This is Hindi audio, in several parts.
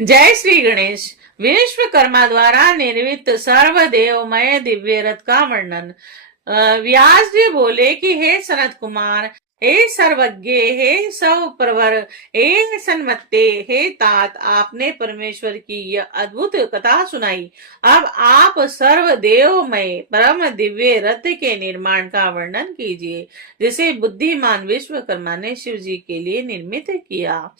जय श्री गणेश। विश्वकर्मा द्वारा निर्मित सर्वदेवमय दिव्य रथ का वर्णन। व्यास जी बोले कि हे सनत कुमार, हे सर्वज्ञ, हे सब प्रवर, हे सन्मत्ते, हे तात, आपने परमेश्वर की यह अद्भुत कथा सुनाई। अब आप सर्वदेवमय परम दिव्य रथ के निर्माण का वर्णन कीजिए, जिसे बुद्धिमान विश्वकर्मा ने शिव जी के लिए निर्मित किया।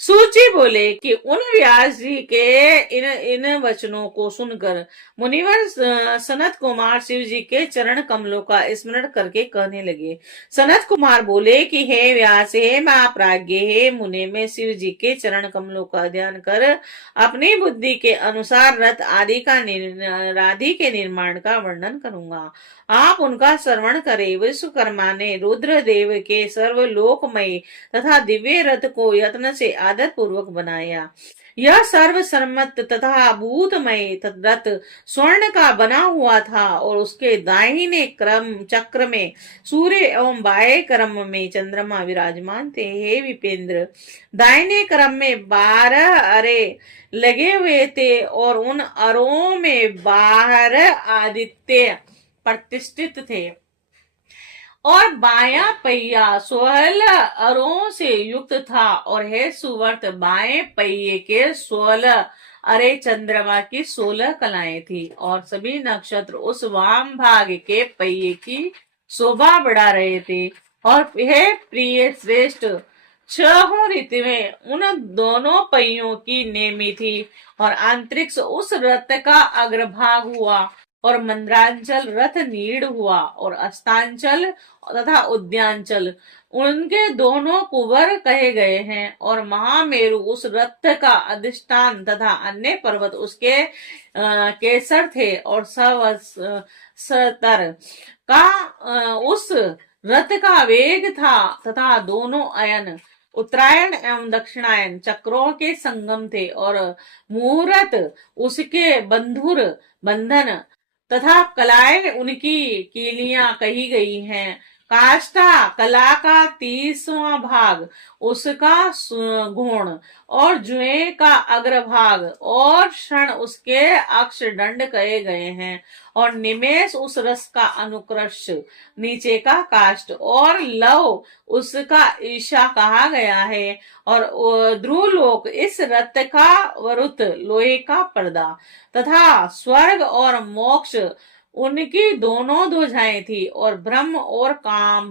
सूची बोले कि उन व्यास जी के इन इन वचनों को सुनकर मुनिवर सनत कुमार शिव जी के चरण कमलों का स्मरण करके कहने लगे। सनत कुमार बोले कि हे व्यास, हे महाप्राज्ञ, हे मुने, मैं शिव जी के चरण कमलों का ध्यान कर अपनी बुद्धि के अनुसार रथ आदि के निर्माण का वर्णन करूंगा। आप उनका श्रवण करें। विश्वकर्मा ने रुद्र देव के सर्वलोकमय तथा दिव्य रथ को यत्न से आदर पूर्वक बनाया। यह सर्वसम्मत तथा भूतमय रथ स्वर्ण का बना हुआ था और उसके दाहिने क्रम चक्र में सूर्य एवं बाएं क्रम में चंद्रमा विराजमान थे। हे विपेंद्र, दाहिने क्रम में 12 अरे लगे हुए थे और उन अरों में 12 आदित्य प्रतिष्ठित थे और बायां पहिया 16 अरों से युक्त था। और हे सुवर्त, बाएं पहिए के 16 अरे चंद्रमा की 16 कलाएं थी और सभी नक्षत्र उस वाम भाग के पहिए की शोभा बढ़ा रहे थे। और हे प्रिय श्रेष्ठ, 6 ऋतुएं उन दोनों पहियों की नेमी थी और अंतरिक्ष उस रथ का अग्रभाग हुआ और मंद्रांचल रथ नीड़ हुआ और अस्तांचल तथा उद्यांचल उनके दोनों कुबर कहे गए हैं। और महामेरु उस रथ का अधिष्ठान तथा अन्य पर्वत उसके केसर थे और सतर का उस रथ का वेग था तथा दोनों अयन उत्तरायण एवं दक्षिणायन चक्रों के संगम थे और मुहूर्त उसके बंधुर बंधन तथा कलाएं उनकी कीलियां कही गई हैं। काष्ठा कला का 30वां भाग उसका घोण और जुए का अग्रभाग और क्षण उसके अक्ष दंड कहे गए हैं। और निमेष उस रस का अनुकृष्ट नीचे का काष्ठ और लव उसका ईशा कहा गया है। और ध्रुवलोक इस रथ का वरुत लोहे का पर्दा तथा स्वर्ग और मोक्ष उनकी दोनों ध्वजाएं थी और ब्रह्म और काम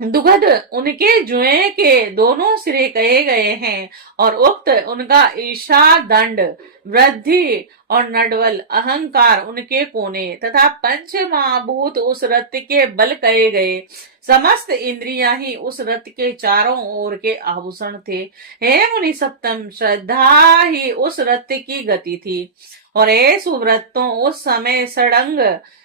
दुगध उनके जुए के दोनों सिरे कहे गए हैं। और उक्त उनका ईशा दंड वृद्धि और नडवल अहंकार उनके कोने तथा पंच महाभूत उस रथ के बल कहे गए। समस्त इंद्रियां ही उस रथ के चारों ओर के आभूषण थे। हे मुनि सप्तम, श्रद्धा ही उस रथ की गति थी। और हे सुव्रतों, उस समय सड़ंग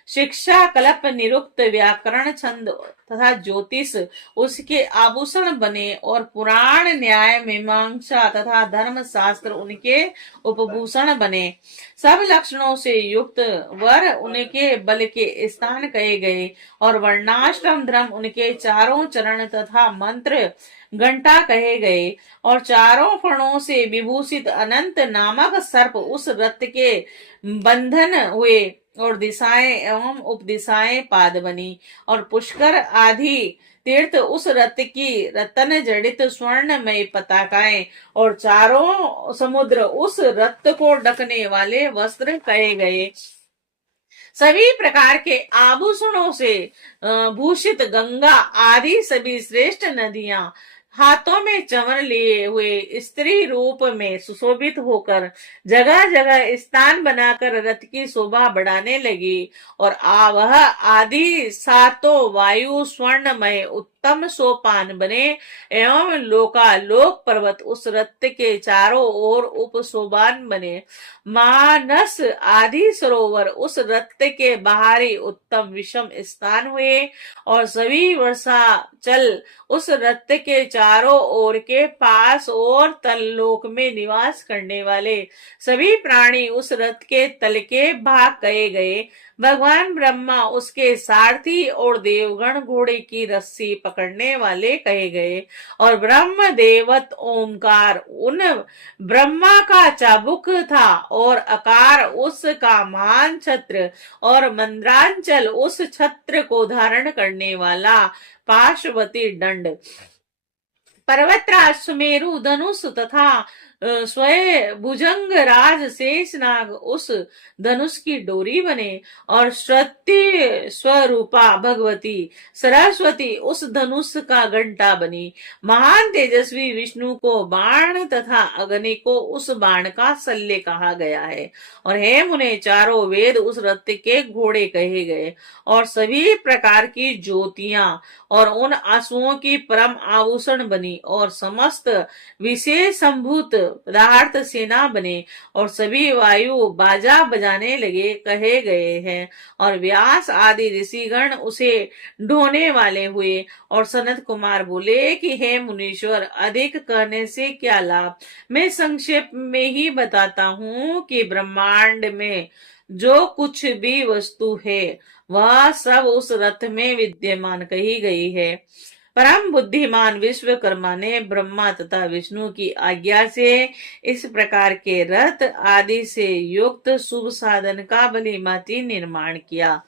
शिक्षा कल्प निरुक्त व्याकरण छंद तथा ज्योतिष उसके आभूषण बने और पुराण न्याय मीमांसा तथा धर्म शास्त्र उनके उपभूषण बने। सब लक्षणों से युक्त वर उनके बल के स्थान कहे गए और वर्णाश्रम धर्म उनके चारों चरण तथा मंत्र घंटा कहे गए। और चारों फणों से विभूषित अनंत नामक सर्प उस रथ के बंधन हुए और दिशाएं एवं उपदिशाएं पाद बनी। और पुष्कर आदि तीर्थ उस रथ की रतन जड़ित स्वर्णमय पताकाएं और चारों समुद्र उस रथ को ढकने वाले वस्त्र कहे गए। सभी प्रकार के आभूषणों से भूषित गंगा आदि सभी श्रेष्ठ नदियां हाथों में चमर लिए हुए स्त्री रूप में सुशोभित होकर जगह जगह स्थान बनाकर रथ की शोभा बढ़ाने लगी। और आवह आदि सातों वायु स्वर्णमय उत्तम सोपान बने एवं लोकालोक पर्वत उस रथ के चारों ओर उपशोभान बने। मानस आदि सरोवर उस रथ के बाहरी उत्तम विषम स्थान हुए और सभी वर्षा चल उस रथ के चारों ओर के पास और तललोक में निवास करने वाले सभी प्राणी उस रथ के तल के भाग कहे गए। भगवान ब्रह्मा उसके सारथी और देवगण घोड़े की रस्सी पकड़ पकड़ने वाले कहे गए। और ब्रह्म देवत ओंकार उन ब्रह्मा का चाबुक था, और अकार उसका महान छत्र, और मंद्रांचल उस छत्र को धारण करने वाला पाशवती दंड। पर्वतराज सुमेरु धनुष तथा स्वयं भुजंग राज शेषनाग उस धनुष की डोरी बने, और सत्य स्वरूपा भगवती सरस्वती उस धनुष का घंटा बनी। महान तेजस्वी विष्णु को बाण तथा अग्नि को उस बाण का शल्य कहा गया है। और हे मुने, चारों वेद उस रथ के घोड़े कहे गए, और सभी प्रकार की ज्योतियां और उन आंसुओं की परम आभूषण बनी, और समस्त विशेष संभूत पदार्थ सेना बने, और सभी वायु बाजा बजाने लगे कहे गए हैं। और व्यास आदि ऋषिगण उसे ढोने वाले हुए। और सनत कुमार बोले कि हे मुनीश्वर, अधिक कहने से क्या लाभ, मैं संक्षेप में ही बताता हूँ कि ब्रह्मांड में जो कुछ भी वस्तु है वह सब उस रथ में विद्यमान कही गई है। परम बुद्धिमान विश्वकर्मा ने ब्रह्मा तथा विष्णु की आज्ञा से इस प्रकार के रथ आदि से युक्त शुभ साधन का भलीभांति निर्माण किया।